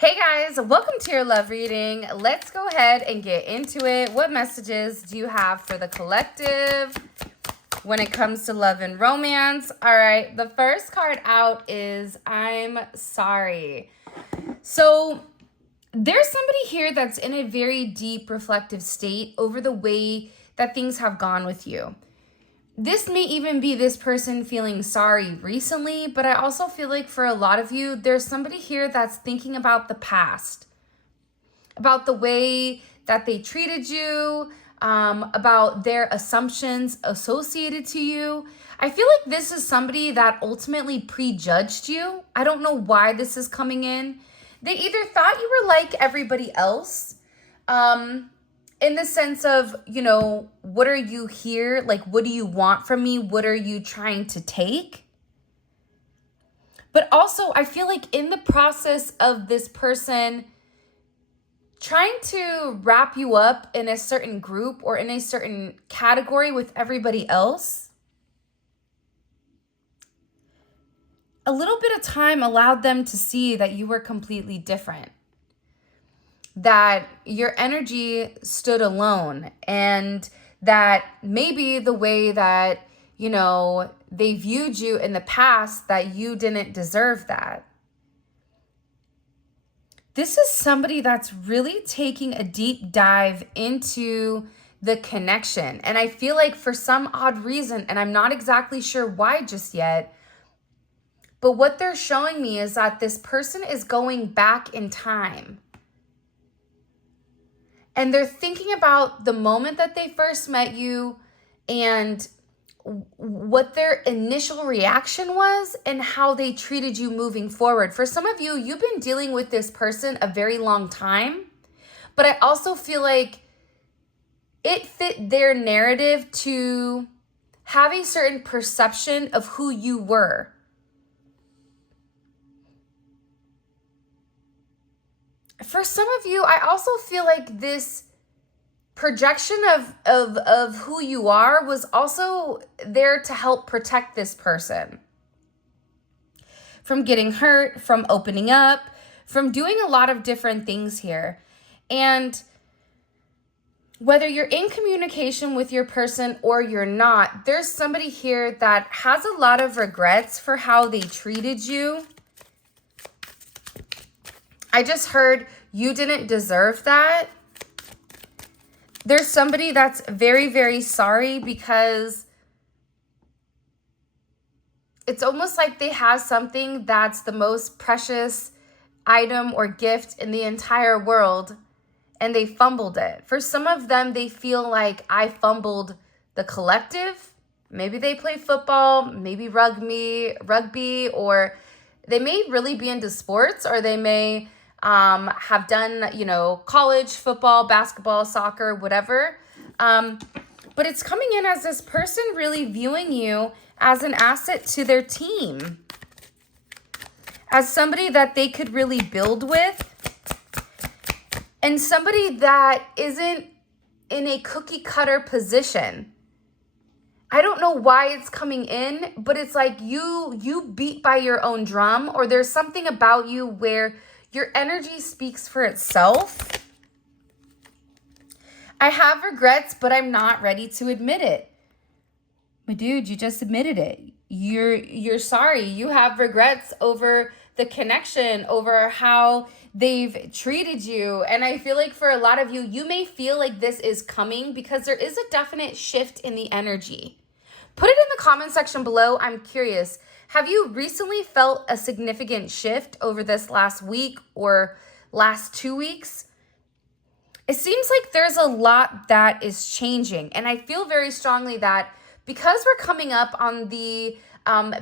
Hey guys, welcome to your love reading. Let's go ahead and get into it. What messages do you have for the collective when it comes to love and romance? All right, the first card out is I'm sorry. So there's somebody here that's in a very deep reflective state over the way that things have gone with you. This may even be this person feeling sorry recently, but I also feel like for a lot of you, there's somebody here that's thinking about the past, about the way that they treated you, about their assumptions associated to you. I feel like this is somebody that ultimately prejudged you. I don't know why this is coming in. They either thought you were like everybody else, in the sense of, you know, what are you here? Like, what do you want from me? What are you trying to take? But also, I feel like in the process of this person trying to wrap you up in a certain group or in a certain category with everybody else, a little bit of time allowed them to see that you were completely different, that your energy stood alone, and that maybe the way that, you know, they viewed you in the past, that you didn't deserve that. This is somebody that's really taking a deep dive into the connection. And I feel like for some odd reason, and I'm not exactly sure why just yet, but what they're showing me is that this person is going back in time. And they're thinking about the moment that they first met you and what their initial reaction was and how they treated you moving forward. For some of you, you've been dealing with this person a very long time, but I also feel like it fit their narrative to have a certain perception of who you were. For some of you, I also feel like this projection of who you are was also there to help protect this person from getting hurt, from opening up, from doing a lot of different things here. And whether you're in communication with your person or you're not, there's somebody here that has a lot of regrets for how they treated you. I just heard you didn't deserve that. There's somebody that's very, very sorry because it's almost like they have something that's the most precious item or gift in the entire world and they fumbled it. For some of them, they feel like I fumbled the collective. Maybe they play football, maybe rugby, or they may really be into sports, or they may have done, you know, college football, basketball, soccer, whatever. But it's coming in as this person really viewing you as an asset to their team, as somebody that they could really build with, and somebody that isn't in a cookie cutter position. I don't know why it's coming in, but it's like you beat by your own drum, or there's something about you where your energy speaks for itself. I have regrets, but I'm not ready to admit it. But dude, you just admitted it. You're sorry. You have regrets over the connection, over how they've treated you. And I feel like for a lot of you, you may feel like this is coming because there is a definite shift in the energy. Put it in the comment section below. I'm curious. Have you recently felt a significant shift over this last week or last 2 weeks? It seems like there's a lot that is changing. And I feel very strongly that because we're coming up on the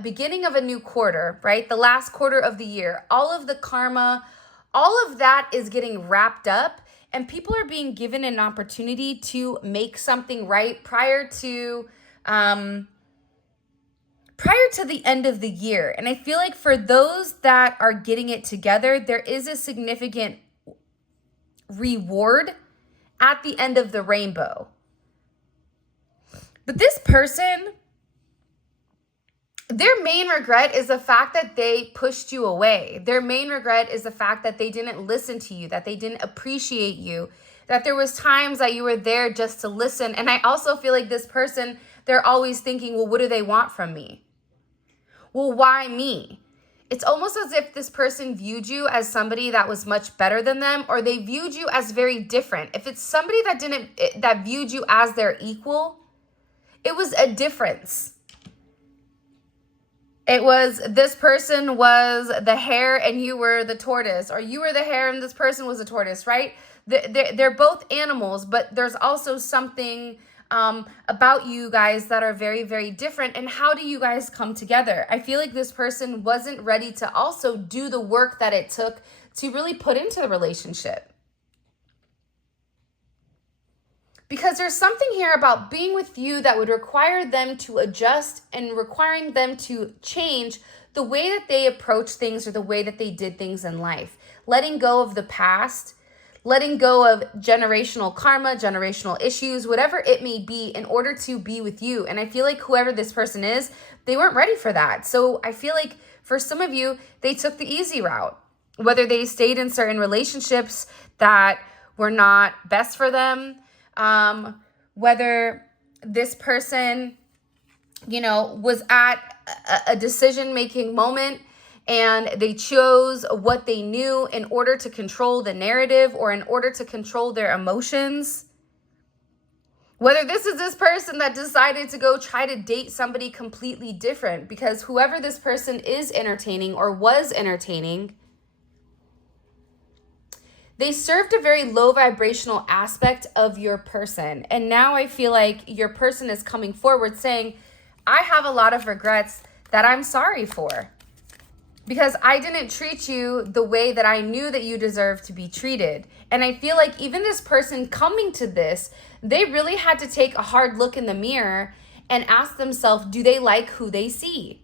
beginning of a new quarter, right? The last quarter of the year, all of the karma, all of that is getting wrapped up, and people are being given an opportunity to make something right prior to the end of the year. And I feel like for those that are getting it together, there is a significant reward at the end of the rainbow. But this person, Their main regret is the fact that they pushed you away. Their main regret is the fact that they didn't listen to you, that they didn't appreciate you, that there was times that you were there just to listen. And I also feel like this person, they're always thinking, well, what do they want from me? Well, why me? It's almost as if this person viewed you as somebody that was much better than them, or they viewed you as very different. If it's somebody that viewed you as their equal, it was a difference. It was, this person was the hare and you were the tortoise, or you were the hare and this person was a tortoise, right? They're both animals, but there's also something about you guys that are very, very different. And how do you guys come together? I feel like this person wasn't ready to also do the work that it took to really put into the relationship. Because there's something here about being with you that would require them to adjust and requiring them to change the way that they approach things or the way that they did things in life. Letting go of the past, letting go of generational karma, generational issues, whatever it may be, in order to be with you. And I feel like whoever this person is, they weren't ready for that. So I feel like for some of you, they took the easy route. Whether they stayed in certain relationships that were not best for them, whether this person, was at a decision-making moment and they chose what they knew in order to control the narrative or in order to control their emotions. Whether this is this person that decided to go try to date somebody completely different, because whoever this person is entertaining or was entertaining, they served a very low vibrational aspect of your person. And now I feel like your person is coming forward saying, I have a lot of regrets that I'm sorry for, because I didn't treat you the way that I knew that you deserved to be treated. And I feel like even this person coming to this, they really had to take a hard look in the mirror and ask themselves, do they like who they see?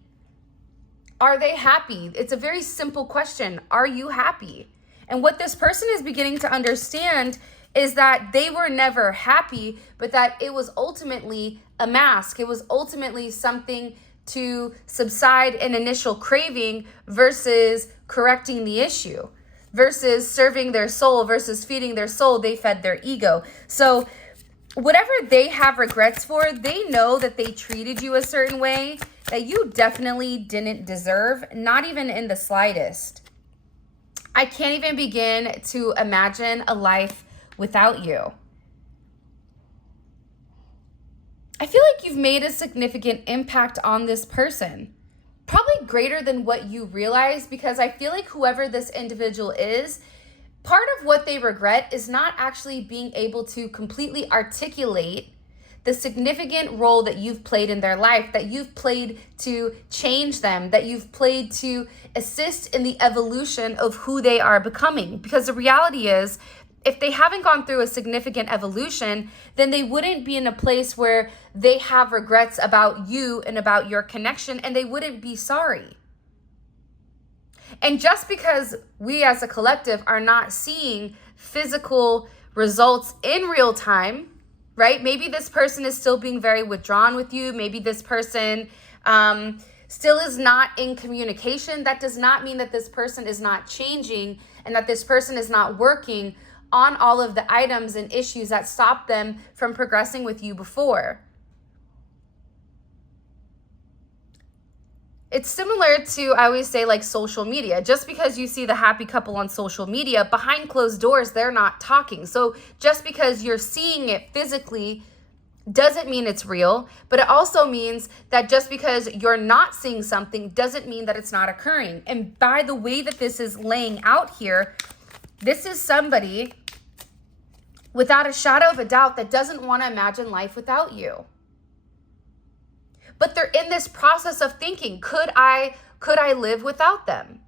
Are they happy? It's a very simple question. Are you happy? And what this person is beginning to understand is that they were never happy, but that it was ultimately a mask. It was ultimately something to subside an initial craving versus correcting the issue, versus serving their soul, versus feeding their soul. They fed their ego. So whatever they have regrets for, they know that they treated you a certain way that you definitely didn't deserve, not even in the slightest. I can't even begin to imagine a life without you. I feel like you've made a significant impact on this person, probably greater than what you realize, because I feel like whoever this individual is, part of what they regret is not actually being able to completely articulate the significant role that you've played in their life, that you've played to change them, that you've played to assist in the evolution of who they are becoming. Because the reality is, if they haven't gone through a significant evolution, then they wouldn't be in a place where they have regrets about you and about your connection, and they wouldn't be sorry. And just because we as a collective are not seeing physical results in real time, right? Maybe this person is still being very withdrawn with you. Maybe this person still is not in communication. That does not mean that this person is not changing and that this person is not working on all of the items and issues that stopped them from progressing with you before. It's similar to, I always say, like social media. Just because you see the happy couple on social media, behind closed doors, they're not talking. So just because you're seeing it physically doesn't mean it's real, but it also means that just because you're not seeing something doesn't mean that it's not occurring. And by the way that this is laying out here, this is somebody without a shadow of a doubt that doesn't want to imagine life without you. But they're in this process of thinking, could I live without them?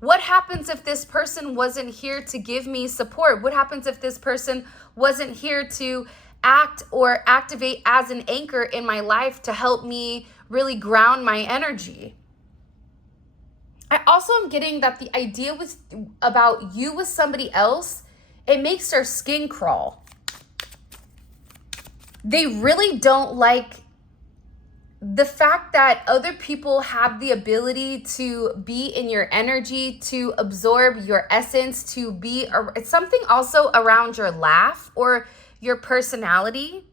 What happens if this person wasn't here to give me support? What happens if this person wasn't here to act or activate as an anchor in my life to help me really ground my energy? I also am getting that the idea about you with somebody else, it makes their skin crawl. They really don't like the fact that other people have the ability to be in your energy, to absorb your essence, to be, it's something also around your laugh or your personality.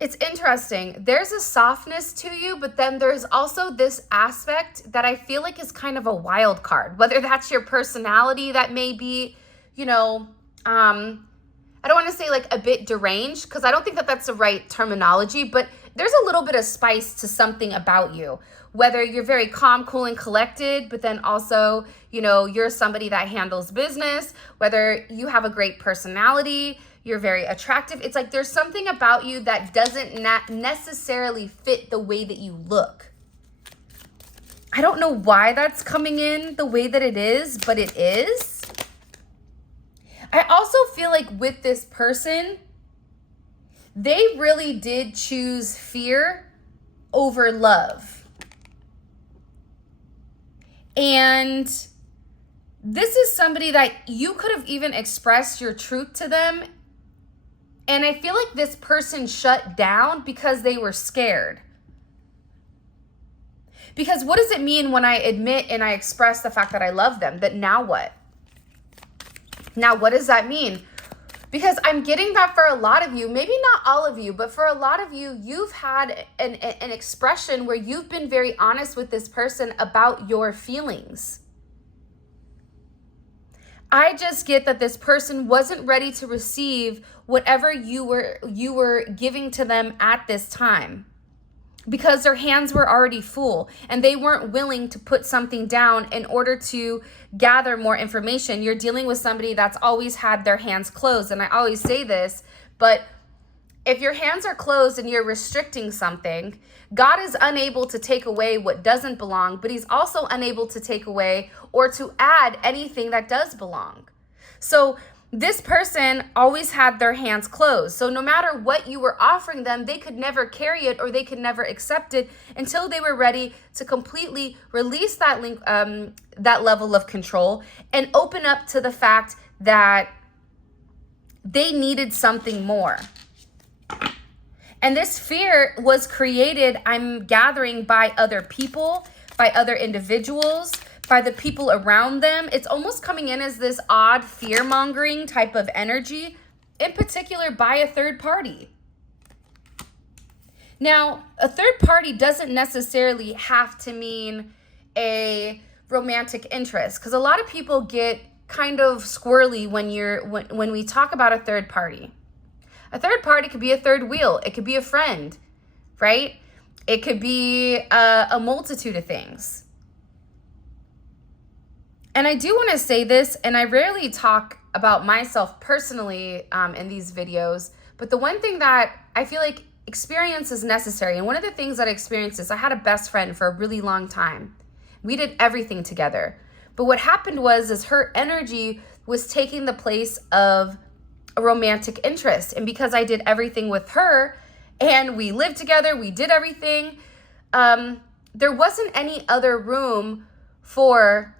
It's interesting. There's a softness to you, but then there's also this aspect that I feel like is kind of a wild card, whether that's your personality that may be, you know, I don't want to say like a bit deranged, because I don't think that that's the right terminology, but there's a little bit of spice to something about you, whether you're very calm, cool, and collected, but then also, you know, you're somebody that handles business, whether you have a great personality, you're very attractive. It's like there's something about you that doesn't necessarily fit the way that you look. I don't know why that's coming in the way that it is, but it is. I also feel like with this person, they really did choose fear over love. And this is somebody that you could have even expressed your truth to them. And I feel like this person shut down because they were scared. Because what does it mean when I admit and I express the fact that I love them? That now what? Now, what does that mean? Because I'm getting that for a lot of you, maybe not all of you, but for a lot of you, you've had an expression where you've been very honest with this person about your feelings. I just get that this person wasn't ready to receive whatever you were giving to them at this time, because their hands were already full and they weren't willing to put something down in order to gather more information. You're dealing with somebody that's always had their hands closed. And I always say this, but if your hands are closed and you're restricting something, God is unable to take away what doesn't belong, but he's also unable to take away or to add anything that does belong. So this person always had their hands closed. So no matter what you were offering them, they could never carry it or they could never accept it until they were ready to completely release that that level of control and open up to the fact that they needed something more. And this fear was created, I'm gathering, by other people, by other individuals, by the people around them. It's almost coming in as this odd fear-mongering type of energy, in particular by a third party. Now, a third party doesn't necessarily have to mean a romantic interest, because a lot of people get kind of squirrely when we talk about a third party. A third party could be a third wheel. It could be a friend, right? It could be a multitude of things. And I do want to say this, and I rarely talk about myself personally in these videos, but the one thing that I feel like experience is necessary, and one of the things that I experienced is I had a best friend for a really long time. We did everything together. But what happened was her energy was taking the place of a romantic interest. And because I did everything with her and we lived together, we did everything, there wasn't any other room for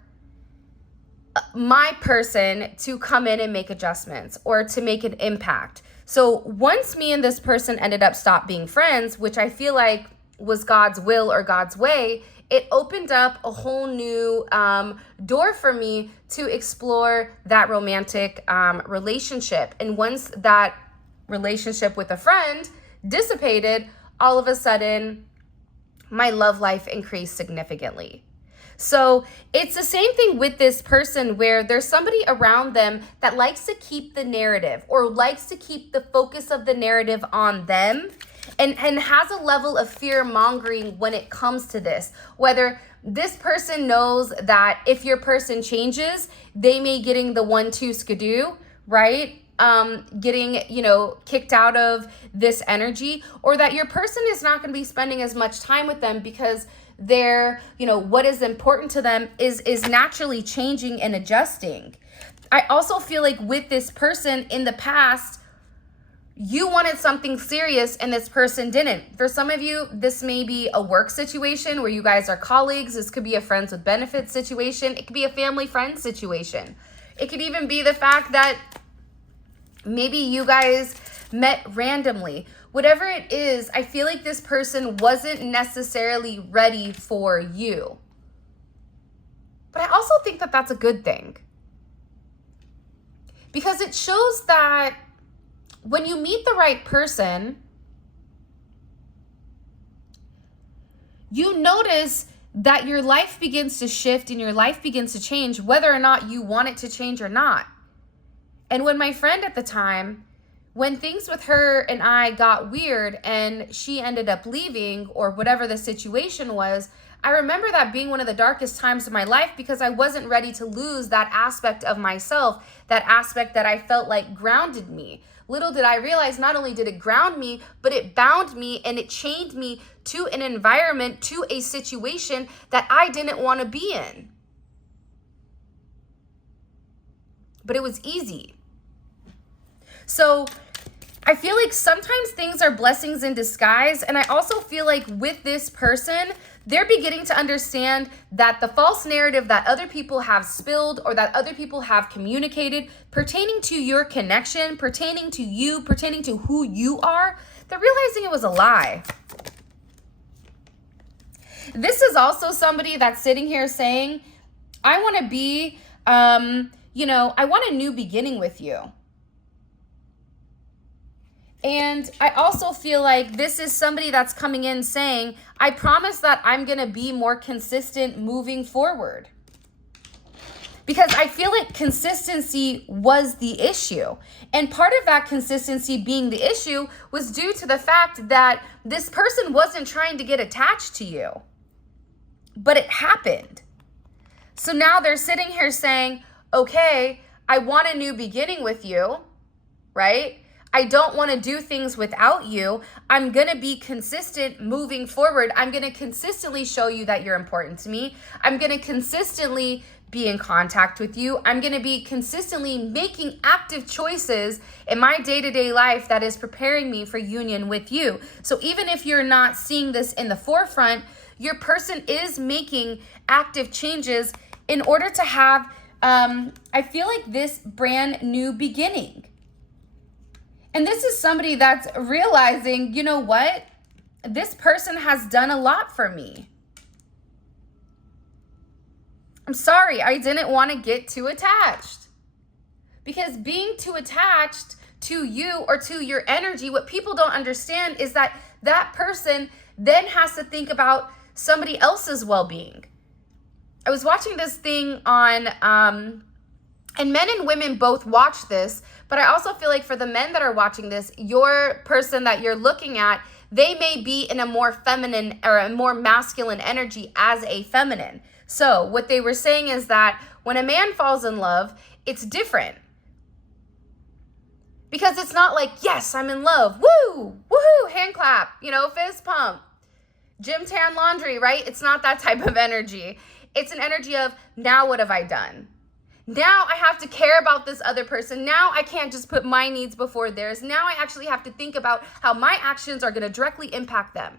my person to come in and make adjustments or to make an impact. So once me and this person ended up stop being friends, which I feel like was God's will or God's way, it opened up a whole new door for me to explore that romantic relationship. And once that relationship with a friend dissipated, all of a sudden, my love life increased significantly. So it's the same thing with this person, where there's somebody around them that likes to keep the narrative or likes to keep the focus of the narrative on them. And has a level of fear mongering when it comes to this, whether this person knows that if your person changes, they may getting the 1-2 skidoo, right? Getting, kicked out of this energy, or that your person is not going to be spending as much time with them because they're, what is important to them is naturally changing and adjusting. I also feel like with this person in the past, you wanted something serious and this person didn't. For some of you, this may be a work situation where you guys are colleagues. This could be a friends with benefits situation. It could be a family friend situation. It could even be the fact that maybe you guys met randomly. Whatever it is, I feel like this person wasn't necessarily ready for you. But I also think that that's a good thing. Because it shows that when you meet the right person, you notice that your life begins to shift and your life begins to change, whether or not you want it to change or not. And when my friend at the time, when things with her and I got weird and she ended up leaving or whatever the situation was, I remember that being one of the darkest times of my life because I wasn't ready to lose that aspect of myself, that aspect that I felt like grounded me. Little did I realize, not only did it ground me, but it bound me and it chained me to an environment, to a situation that I didn't want to be in. But it was easy. So I feel like sometimes things are blessings in disguise. And I also feel like with this person, they're beginning to understand that the false narrative that other people have spilled or that other people have communicated pertaining to your connection, pertaining to you, pertaining to who you are, they're realizing it was a lie. This is also somebody that's sitting here saying, I want to be, I want a new beginning with you. And I also feel like this is somebody that's coming in saying, I promise that I'm going to be more consistent moving forward. Because I feel like consistency was the issue. And part of that consistency being the issue was due to the fact that this person wasn't trying to get attached to you. But it happened. So now they're sitting here saying, okay, I want a new beginning with you, right? I don't want to do things without you. I'm going to be consistent moving forward. I'm going to consistently show you that you're important to me. I'm going to consistently be in contact with you. I'm going to be consistently making active choices in my day-to-day life that is preparing me for union with you. So even if you're not seeing this in the forefront, your person is making active changes in order to have, I feel like, this brand new beginning. And this is somebody that's realizing, you know what? This person has done a lot for me. I'm sorry, I didn't want to get too attached. Because being too attached to you or to your energy, what people don't understand is that that person then has to think about somebody else's well-being. I was watching this thing on, and men and women both watch this, but I also feel like for the men that are watching this, your person that you're looking at, they may be in a more feminine or a more masculine energy as a feminine. So what they were saying is that when a man falls in love, it's different. Because it's not like, yes, I'm in love. Woo, woohoo, hand clap, fist pump, gym tan laundry, right? It's not that type of energy. It's an energy of, now what have I done? Now I have to care about this other person. Now I can't just put my needs before theirs. Now I actually have to think about how my actions are going to directly impact them.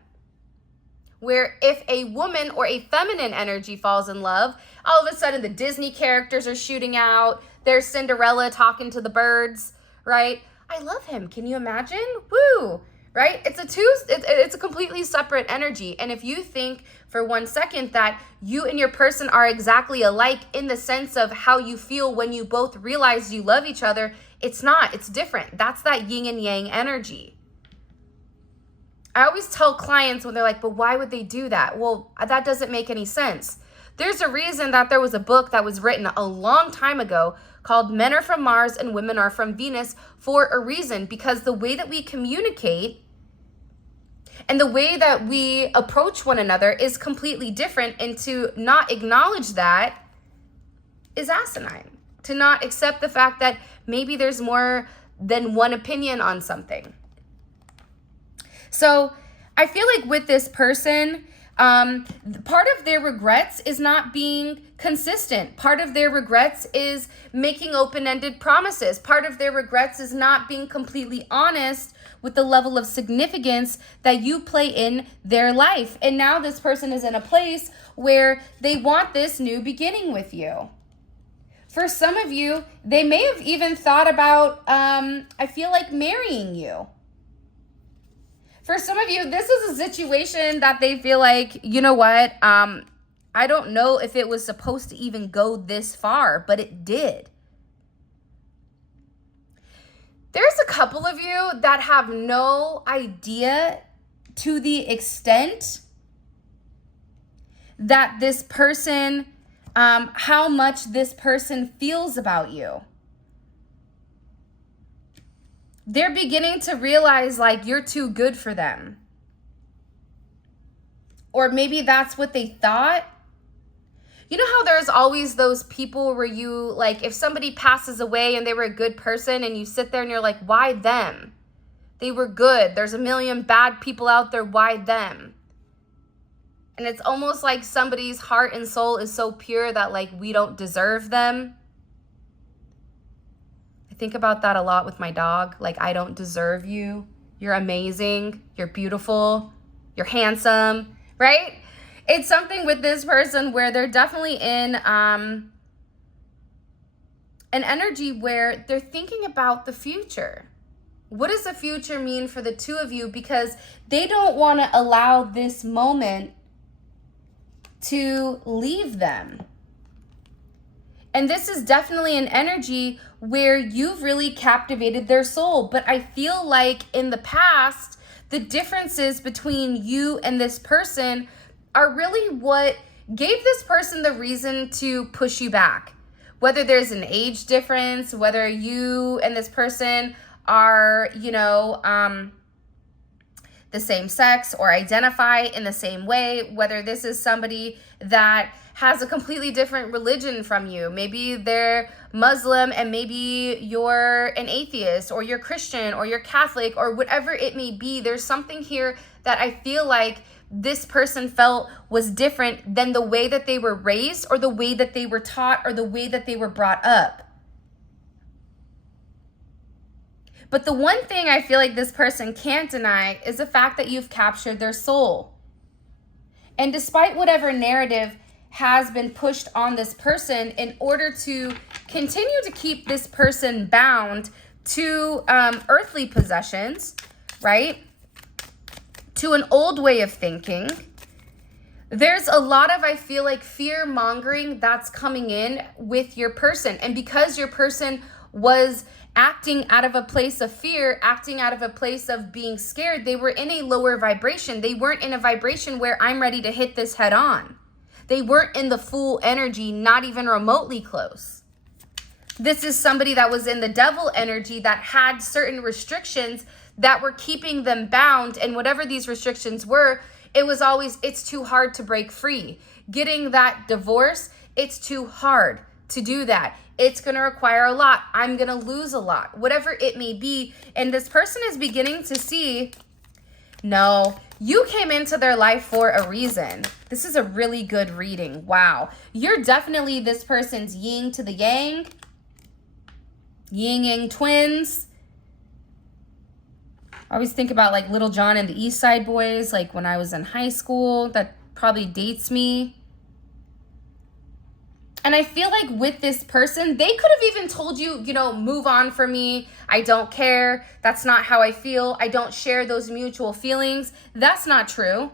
Where if a woman or a feminine energy falls in love, all of a sudden the Disney characters are shooting out. There's Cinderella talking to the birds, right? I love him. Can you imagine? Woo! Right? It's a completely separate energy. And if you think for 1 second that you and your person are exactly alike in the sense of how you feel when you both realize you love each other, it's not. It's different. That's that yin and yang energy. I always tell clients when they're like, but why would they do that? Well, that doesn't make any sense. There's a reason that there was a book that was written a long time ago called Men Are From Mars and Women Are From Venus for a reason, because the way that we communicate and the way that we approach one another is completely different, and to not acknowledge that is asinine. To not accept the fact that maybe there's more than one opinion on something. So I feel like with this person, part of their regrets is not being consistent. Part of their regrets is making open-ended promises. Part of their regrets is not being completely honest with the level of significance that you play in their life. And now this person is in a place where they want this new beginning with you. For some of you, they may have even thought about, I feel like marrying you. For some of you, this is a situation that they feel like, you know what, I don't know if it was supposed to even go this far, but it did. There's a couple of you that have no idea to the extent that this person, how much this person feels about you. They're beginning to realize like you're too good for them. Or maybe that's what they thought. You know how there's always those people where you, like, if somebody passes away and they were a good person and you sit there and you're like, why them? They were good. There's a million bad people out there. Why them? And it's almost like somebody's heart and soul is so pure that, like, we don't deserve them. I think about that a lot with my dog. Like, I don't deserve you. You're amazing. You're beautiful. You're handsome, right? It's something with this person where they're definitely in an energy where they're thinking about the future. What does the future mean for the two of you? Because they don't want to allow this moment to leave them. And this is definitely an energy where you've really captivated their soul. But I feel like in the past, the differences between you and this person are really what gave this person the reason to push you back. Whether there's an age difference, whether you and this person are, you know, the same sex or identify in the same way, whether this is somebody that has a completely different religion from you. Maybe they're Muslim and maybe you're an atheist, or you're Christian or you're Catholic, or whatever it may be. There's something here that I feel like this person felt was different than the way that they were raised, or the way that they were taught, or the way that they were brought up. But the one thing I feel like this person can't deny is the fact that you've captured their soul. And despite whatever narrative has been pushed on this person, in order to continue to keep this person bound to earthly possessions, right? To an old way of thinking, there's a lot of, I feel like, fear mongering that's coming in with your person. And because your person was acting out of a place of fear, acting out of a place of being scared, they were in a lower vibration. They weren't in a vibration where I'm ready to hit this head on. They weren't in the full energy, not even remotely close. This is somebody that was in the devil energy that had certain restrictions that were keeping them bound. And whatever these restrictions were, it was always, it's too hard to break free. Getting that divorce, it's too hard to do that. It's going to require a lot. I'm going to lose a lot, whatever it may be. And this person is beginning to see, no, you came into their life for a reason. This is a really good reading. Wow. You're definitely this person's yin to the yang. Yin yang twins. I always think about like Little John and the East Side Boys, like when I was in high school. That probably dates me. And I feel like with this person, they could have even told you, you know, move on from me. I don't care. That's not how I feel. I don't share those mutual feelings. That's not true.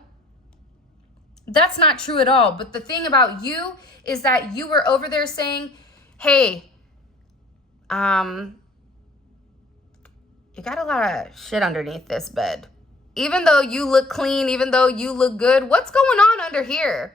That's not true at all. But the thing about you is that you were over there saying, hey, you got a lot of shit underneath this bed. Even though you look clean, even though you look good, what's going on under here?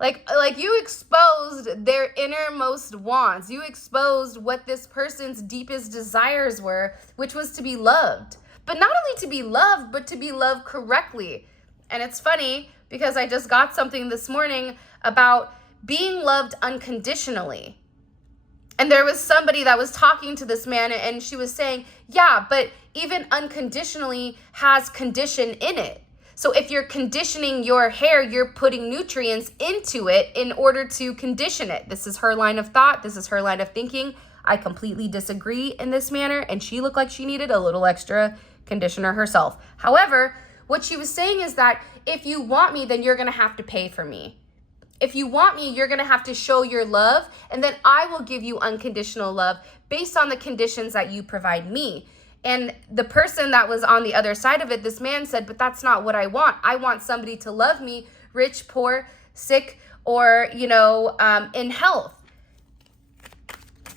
Like you exposed their innermost wants. You exposed what this person's deepest desires were, which was to be loved. But not only to be loved, but to be loved correctly. And it's funny because I just got something this morning about being loved unconditionally. And there was somebody that was talking to this man and she was saying, yeah, but even unconditionally has condition in it. So if you're conditioning your hair, you're putting nutrients into it in order to condition it. This is her line of thought. This is her line of thinking. I completely disagree in this manner. And she looked like she needed a little extra conditioner herself. However, what she was saying is that if you want me, then you're going to have to pay for me. If you want me, you're going to have to show your love, and then I will give you unconditional love based on the conditions that you provide me. And the person that was on the other side of it, this man said, but that's not what I want. I want somebody to love me, rich, poor, sick, or, in health.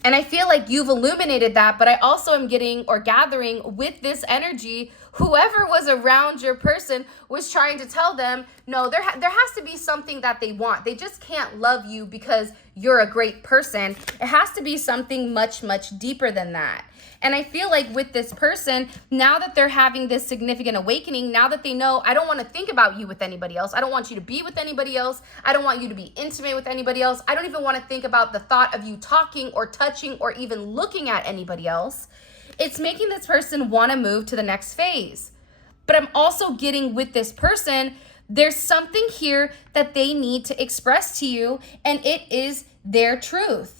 And I feel like you've illuminated that, but I also am getting or gathering with this energy, whoever was around your person was trying to tell them, no, there has to be something that they want. They just can't love you because you're a great person. It has to be something much, much deeper than that. And I feel like with this person, now that they're having this significant awakening, now that they know, I don't want to think about you with anybody else. I don't want you to be with anybody else. I don't want you to be intimate with anybody else. I don't even want to think about the thought of you talking or touching or even looking at anybody else. It's making this person want to move to the next phase. But I'm also getting with this person, there's something here that they need to express to you, and it is their truth.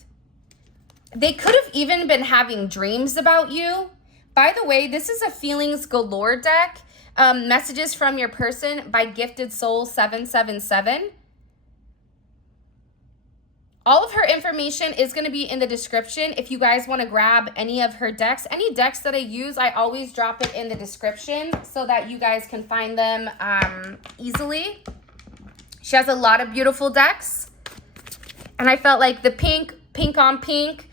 They could have even been having dreams about you. By the way, this is a Feelings Galore deck. Messages from Your Person by Gifted Soul 777. All of her information is going to be in the description. If you guys want to grab any of her decks, any decks that I use, I always drop it in the description so that you guys can find them easily. She has a lot of beautiful decks. And I felt like the pink on pink,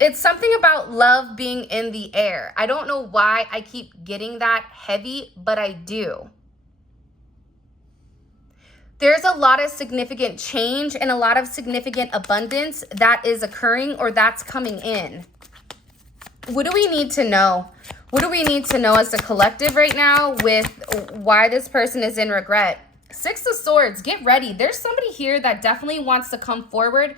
it's something about love being in the air. I don't know why I keep getting that heavy, but I do. There's a lot of significant change and a lot of significant abundance that is occurring or that's coming in. What do we need to know? What do we need to know as a collective right now with why this person is in regret? Six of Swords, get ready. There's somebody here that definitely wants to come forward.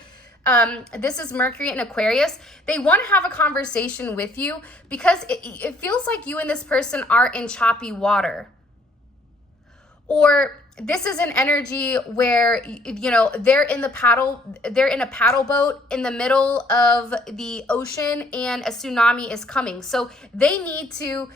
This is Mercury and Aquarius. They want to have a conversation with you because it feels like you and this person are in choppy water. Or this is an energy where, they're in a paddle boat in the middle of the ocean and a tsunami is coming. So they need to,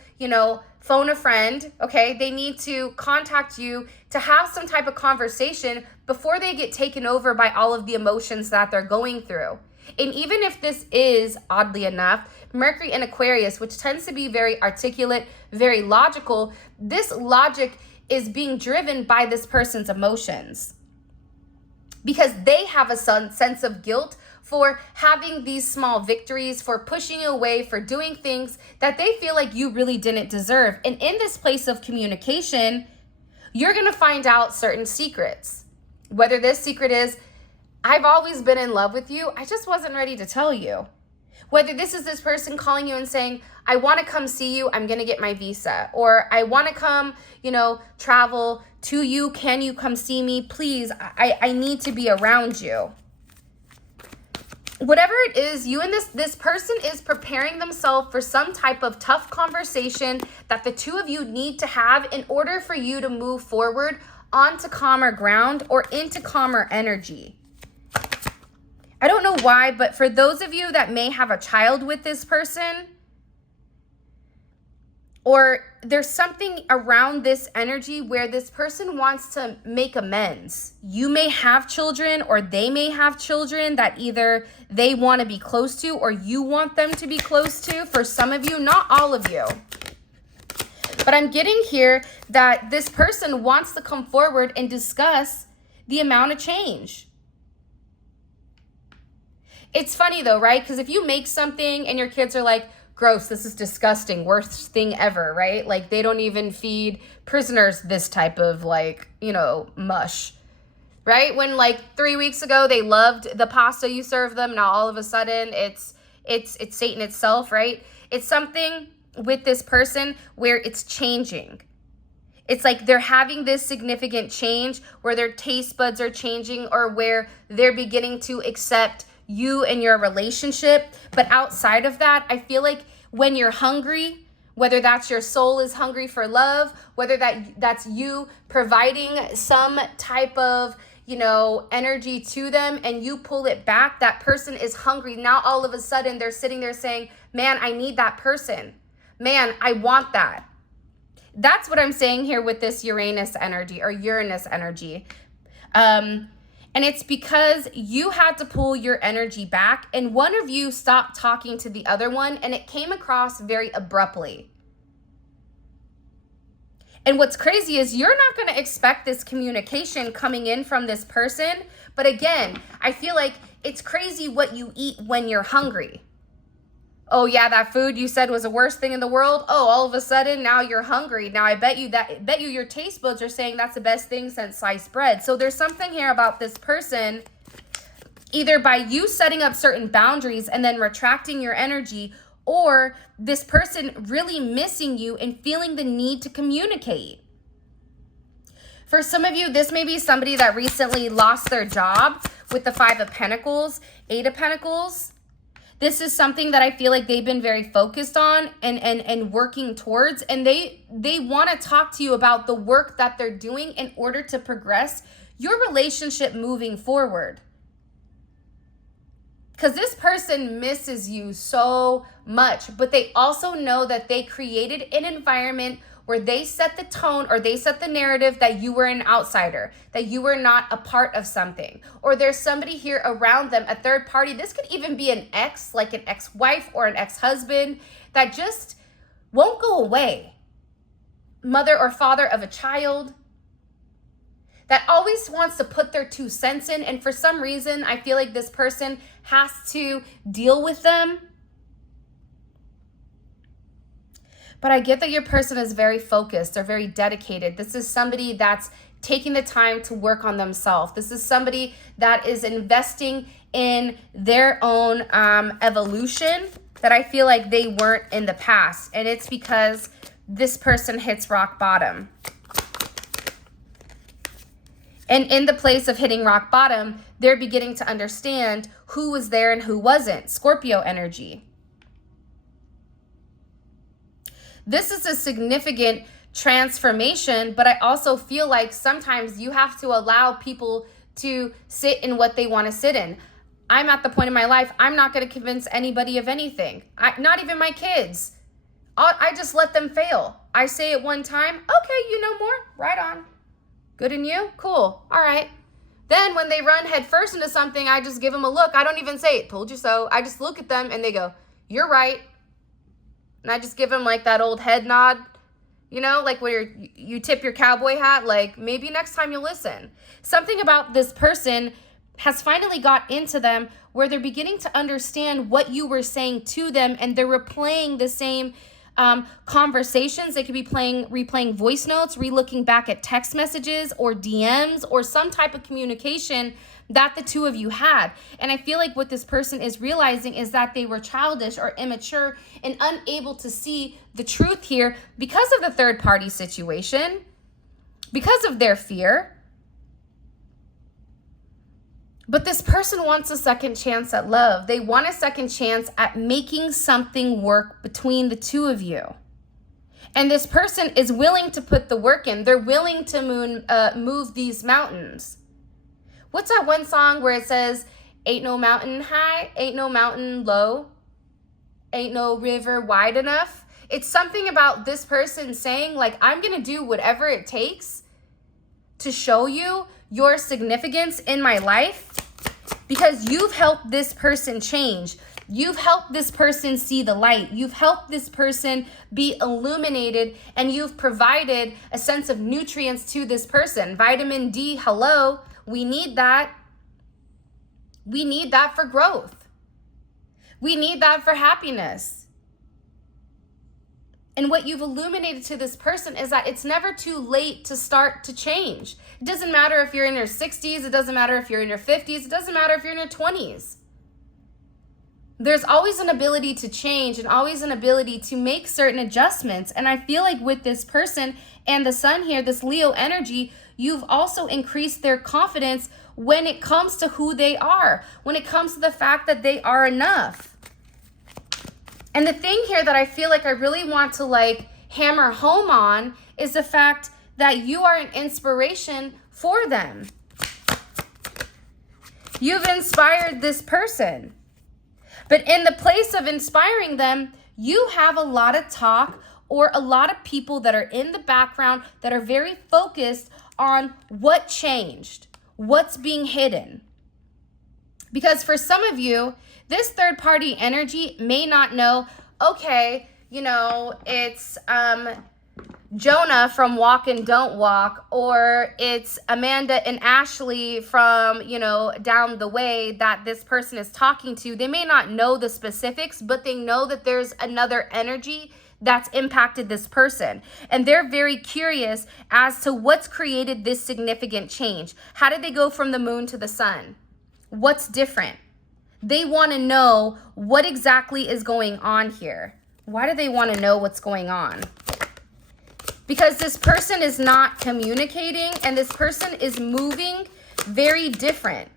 phone a friend, okay? They need to contact you to have some type of conversation before they get taken over by all of the emotions that they're going through. And even if this is, oddly enough, Mercury and Aquarius, which tends to be very articulate, very logical, this logic is being driven by this person's emotions because they have a sense of guilt for having these small victories, for pushing away, for doing things that they feel like you really didn't deserve. And in this place of communication, you're going to find out certain secrets. Whether this secret is, I've always been in love with you, I just wasn't ready to tell you. Whether this is this person calling you and saying, I want to come see you, I'm going to get my visa. Or I want to come, travel to you. Can you come see me? Please, I need to be around you. Whatever it is, you and this person is preparing themselves for some type of tough conversation that the two of you need to have in order for you to move forward onto calmer ground or into calmer energy. I don't know why, but for those of you that may have a child with this person, or there's something around this energy where this person wants to make amends. You may have children or they may have children that either they want to be close to or you want them to be close to. For some of you, not all of you. But I'm getting here that this person wants to come forward and discuss the amount of change. It's funny though, right? Because if you make something and your kids are like, gross, this is disgusting, worst thing ever, right? Like they don't even feed prisoners this type of mush, right? When 3 weeks ago they loved the pasta you served them, now all of a sudden it's Satan itself, right? It's something with this person where it's changing. It's like they're having this significant change where their taste buds are changing or where they're beginning to accept you and your relationship. But outside of that, I feel like when you're hungry, whether that's your soul is hungry for love, whether that's you providing some type of energy to them and you pull it back, that person is hungry. Now all of a sudden they're sitting there saying, man, I need that person. Man, I want that. That's what I'm saying here with this Uranus energy or Uranus energy. And it's because you had to pull your energy back and one of you stopped talking to the other one and it came across very abruptly. And what's crazy is you're not going to expect this communication coming in from this person. But again, I feel like it's crazy what you eat when you're hungry. Oh yeah, that food you said was the worst thing in the world. Oh, all of a sudden now you're hungry. Now I bet you your taste buds are saying that's the best thing since sliced bread. So there's something here about this person, either by you setting up certain boundaries and then retracting your energy, or this person really missing you and feeling the need to communicate. For some of you, this may be somebody that recently lost their job with the 5 of Pentacles, 8 of Pentacles. This is something that I feel like they've been very focused on and working towards. And they want to talk to you about the work that they're doing in order to progress your relationship moving forward. Because this person misses you so much, but they also know that they created an environment where they set the tone or they set the narrative that you were an outsider, that you were not a part of something, or there's somebody here around them, a third party. This could even be an ex, like an ex-wife or an ex-husband that just won't go away. Mother or father of a child that always wants to put their 2 cents in. And for some reason, I feel like this person has to deal with them. But I get that your person is very focused. They're very dedicated. This is somebody that's taking the time to work on themselves. This is somebody that is investing in their own evolution that I feel like they weren't in the past. And it's because this person hits rock bottom. And in the place of hitting rock bottom, they're beginning to understand who was there and who wasn't. Scorpio energy. This is a significant transformation, but I also feel like sometimes you have to allow people to sit in what they want to sit in. I'm at the point in my life, I'm not going to convince anybody of anything. Not even my kids. I just let them fail. I say it one time, okay, you know more, right on. Good in you? Cool. All right. Then when they run headfirst into something, I just give them a look. I don't even say it. Told you so. I just look at them and they go, you're right. And I just give them like that old head nod, you know, like where you tip your cowboy hat, like maybe next time you'll listen. Something about this person has finally got into them where they're beginning to understand what you were saying to them, and they're replaying the same conversations. They could be replaying voice notes, re-looking back at text messages or DMs or some type of communication that the two of you had. And I feel like what this person is realizing is that they were childish or immature and unable to see the truth here because of the third party situation, because of their fear. But this person wants a second chance at love. They want a second chance at making something work between the two of you. And this person is willing to put the work in. They're willing to move these mountains. What's that one song where it says, ain't no mountain high, ain't no mountain low, ain't no river wide enough? It's something about this person saying, like, I'm going to do whatever it takes to show you your significance in my life, because you've helped this person change. You've helped this person see the light. You've helped this person be illuminated, and you've provided a sense of nutrients to this person. Vitamin D, hello. We need that. We need that for growth. We need that for happiness. And what you've illuminated to this person is that it's never too late to start to change. It doesn't matter if you're in your 60s. It doesn't matter if you're in your 50s. It doesn't matter if you're in your 20s. There's always an ability to change and always an ability to make certain adjustments. And I feel like with this person and the sun here, this Leo energy, you've also increased their confidence when it comes to who they are, when it comes to the fact that they are enough. And the thing here that I feel like I really want to like hammer home on is the fact that you are an inspiration for them. You've inspired this person. But in the place of inspiring them, you have a lot of talk or a lot of people that are in the background that are very focused on what changed. What's being hidden? Because for some of you, this third party energy may not know, okay, you know, it's Jonah from Walk and Don't Walk, or it's Amanda and Ashley from, you know, down the way that this person is talking to. They may not know the specifics, but they know that there's another energy that's impacted this person. And they're very curious as to what's created this significant change. How did they go from the moon to the sun? What's different? They want to know what exactly is going on here. Why do they want to know what's going on? Because this person is not communicating and this person is moving very different.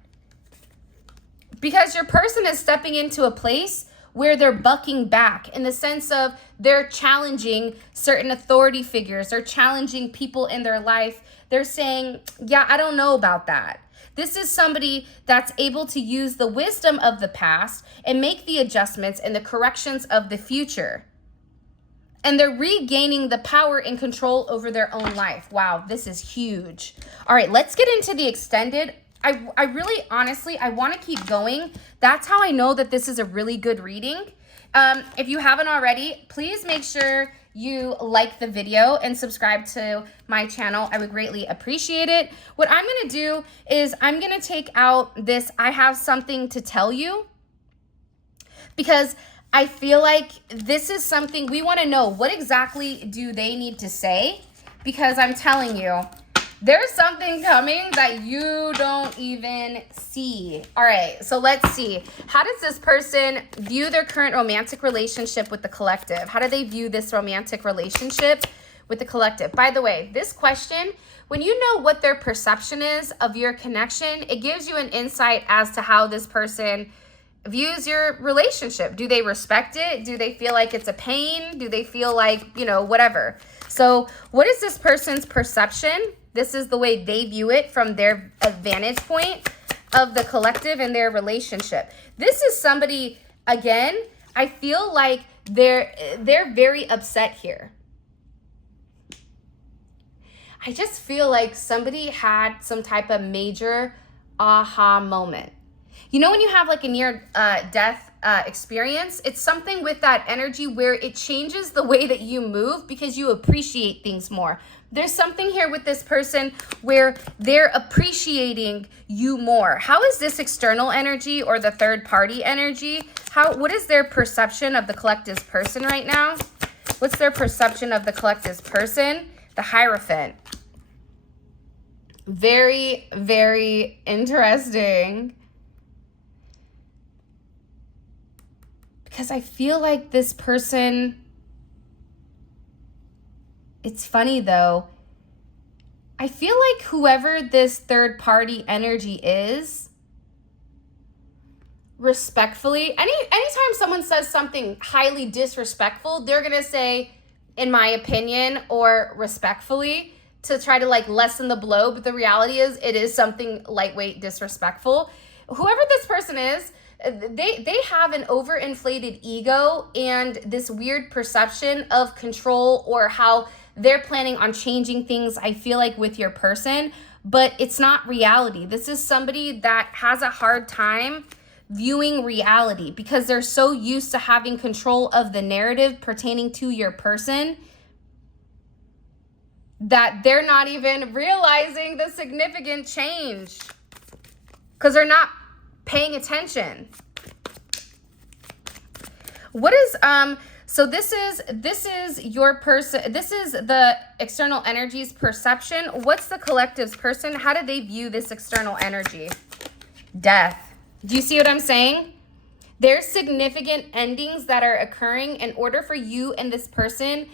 Because your person is stepping into a place where they're bucking back in the sense of they're challenging certain authority figures. They're challenging people in their life. They're saying, yeah, I don't know about that. This is somebody that's able to use the wisdom of the past and make the adjustments and the corrections of the future. And they're regaining the power and control over their own life. Wow, this is huge. All right, let's get into the extended. I really, honestly, I want to keep going. That's how I know that this is a really good reading. If you haven't already, please make sure you like the video and subscribe to my channel. I would greatly appreciate it. What I'm going to do is I'm going to take out this I have something to tell you, because I feel like this is something we want to know. What exactly do they need to say? Because I'm telling you, there's something coming that you don't even see. All right, so let's see. How does this person view their current romantic relationship with the collective? How do they view this romantic relationship with the collective? By the way, this question, when you know what their perception is of your connection, it gives you an insight as to how this person views your relationship. Do they respect it? Do they feel like it's a pain? Do they feel like, you know, whatever? So what is this person's perception? This is the way they view it from their vantage point of the collective and their relationship. This is somebody, again, I feel like they're very upset here. I just feel like somebody had some type of major aha moment. You know when you have like a near-death experience, it's something with that energy where it changes the way that you move because you appreciate things more. There's something here with this person where they're appreciating you more. How is this external energy or the third party energy? What is their perception of the collective's person right now? What's their perception of the collective's person? The Hierophant. Very, very interesting. Because I feel like this person, it's funny though, I feel like whoever this third party energy is, respectfully, anytime someone says something highly disrespectful, they're gonna say, in my opinion, or respectfully, to try to like lessen the blow. But the reality is it is something lightweight disrespectful. Whoever this person is, they have an overinflated ego and this weird perception of control, or how they're planning on changing things, I feel like, with your person, but it's not reality. This is somebody that has a hard time viewing reality because they're so used to having control of the narrative pertaining to your person that they're not even realizing the significant change because they're not paying attention. What is so this is your person, this is the external energy's perception. What's the collective's person? How do they view this external energy? Death. Do you see what I'm saying? There's significant endings that are occurring in order for you and this person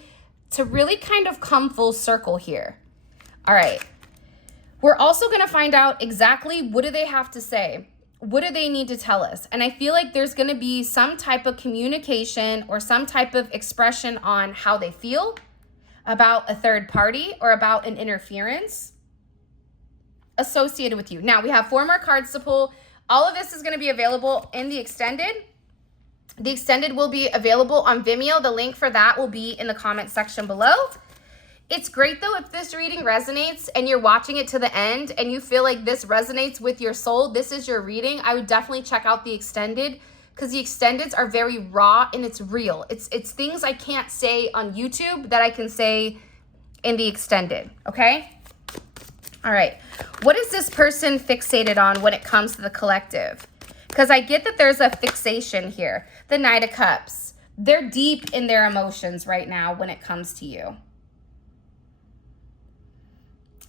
to really kind of come full circle here. All right. We're also going to find out exactly what do they have to say. What do they need to tell us? And I feel like there's going to be some type of communication or some type of expression on how they feel about a third party or about an interference associated with you. Now, we have 4 more cards to pull. All of this is going to be available in the extended. The extended will be available on Vimeo. The link for that will be in the comment section below. It's great though if this reading resonates and you're watching it to the end and you feel like this resonates with your soul, this is your reading. I would definitely check out the extended, because the extendeds are very raw and it's real. It's things I can't say on YouTube that I can say in the extended, okay? All right, what is this person fixated on when it comes to the collective? Because I get that there's a fixation here. The Knight of Cups. They're deep in their emotions right now when it comes to you.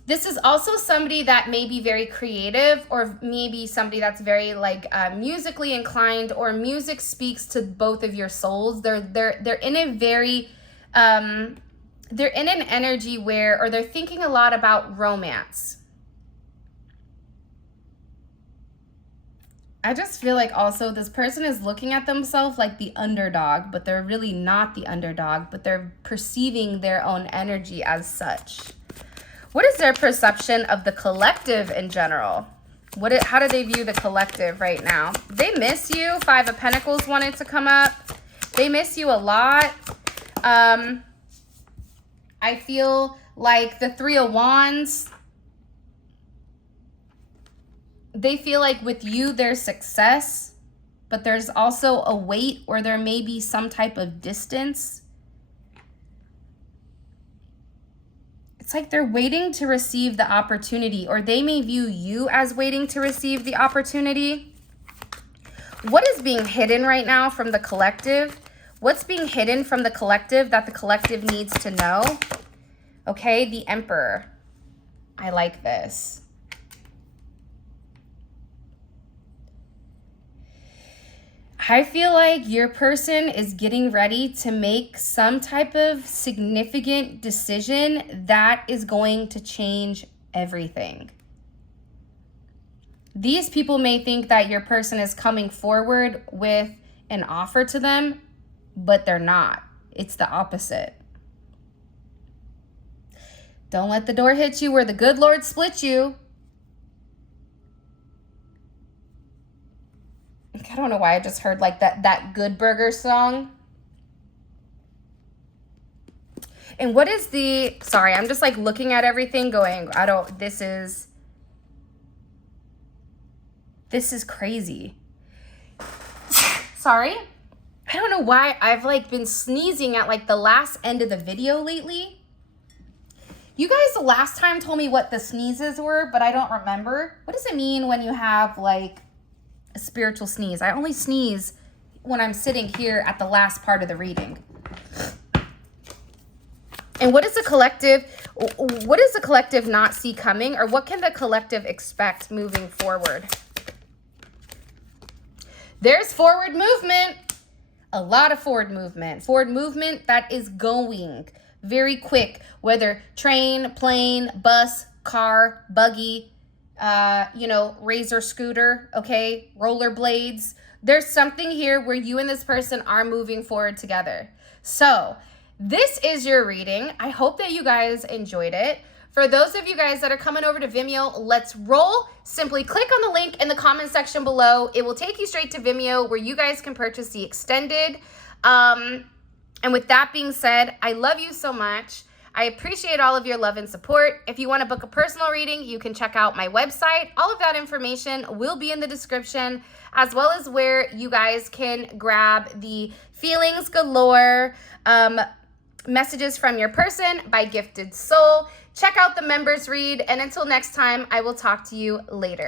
This is also somebody that may be very creative, or maybe somebody that's very like musically inclined, or music speaks to both of your souls. They're in a very they're in an energy where, or they're thinking a lot about romance. I just feel like also this person is looking at themselves like the underdog, but they're really not the underdog, but they're perceiving their own energy as such. What is their perception of the collective in general? How do they view the collective right now? They miss you. Five of Pentacles wanted to come up. They miss you a lot. I feel like the Three of Wands, they feel like with you there's success, but there's also a weight, or there may be some type of distance. It's like they're waiting to receive the opportunity, or they may view you as waiting to receive the opportunity. What is being hidden right now from the collective? What's being hidden from the collective that the collective needs to know? Okay, the Emperor. I like this. I feel like your person is getting ready to make some type of significant decision that is going to change everything. These people may think that your person is coming forward with an offer to them, but they're not. It's the opposite. Don't let the door hit you where the good Lord split you. I don't know why I just heard like that Good Burger song. And what is the, sorry, I'm just like looking at everything going, this is crazy. Sorry. I don't know why I've like been sneezing at like the last end of the video lately. You guys the last time told me what the sneezes were, but I don't remember. What does it mean when you have like a spiritual sneeze? I only sneeze when I'm sitting here at the last part of the reading. And what does the collective not see coming, or what can the collective expect moving forward? There's forward movement. A lot of forward movement. Forward movement that is going very quick, whether train, plane, bus, car, buggy, razor scooter, okay, rollerblades. There's something here where you and this person are moving forward together. So this is your reading. I hope that you guys enjoyed it. For those of you guys that are coming over to Vimeo, let's roll. Simply click on the link in the comment section below. It will take you straight to Vimeo where you guys can purchase the extended. And with that being said, I love you so much. I appreciate all of your love and support. If you want to book a personal reading, you can check out my website. All of that information will be in the description, as well as where you guys can grab the Feelings Galore Messages from Your Person by Gifted Soul. Check out the members read, and until next time, I will talk to you later.